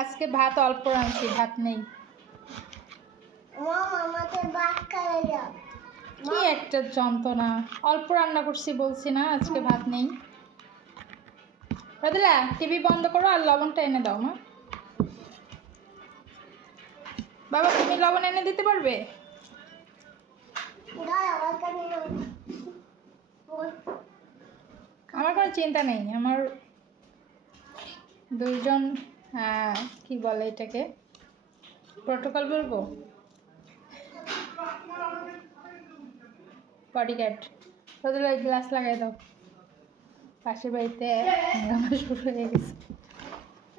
আজকে ভাত অল্প রাঁধছি, ভাত নেই। কি একটা যন্ত্রণা, অল্প রান্না করছি বলছি না, আজকে ভাত নেই। রোদেলা টিভি বন্ধ করো আর লবণটা এনে দাও মা। বাবা তুমি লবণ এনে দিতে পারবে? আমার কোনো চিন্তা নেই, আমার দুইজন কি বলে এটাকে, প্রোটোকল বলবো, বডিগার্ড। রোদেলা গ্লাস লাগাই দাও, পাশের বাড়িতে হাঙ্গামা শুরু হয়ে গেছে।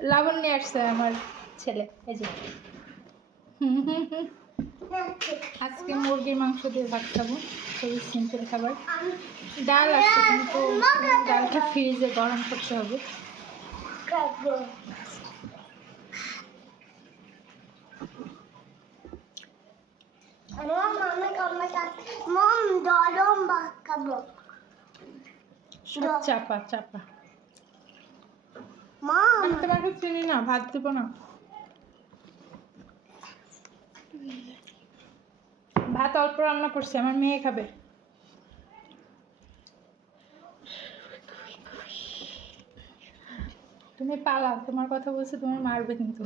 লবণ নিয়ে আসছে আমার ছেলে, এই যে। আজকে মুরগির মাংস দিয়ে ভাত খাবো, খুবই সিম্পল খাবার। ডাল আছে কিন্তু ডালটা ফ্রিজে গরম করতে হবে। চাপা চাপা, আমি তোমাকে চিনি না, ভাত দেবো না। ভাত অল্প রান্না করছি, আমার মেয়ে খাবে। তুমি পালাও, তোমার কথা বলছে, তোমার মারবে কিন্তু।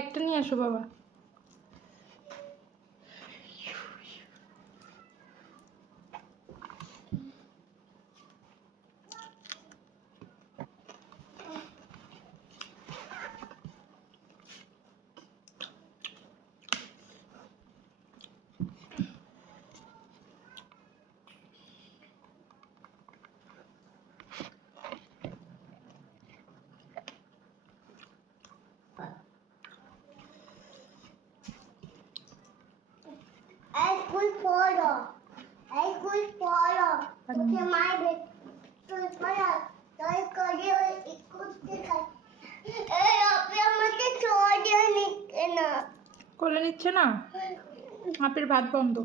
একটা নিয়ে আসো বাবা। কোলে নিচ্ছে না, আপের ভাত বন্ধ।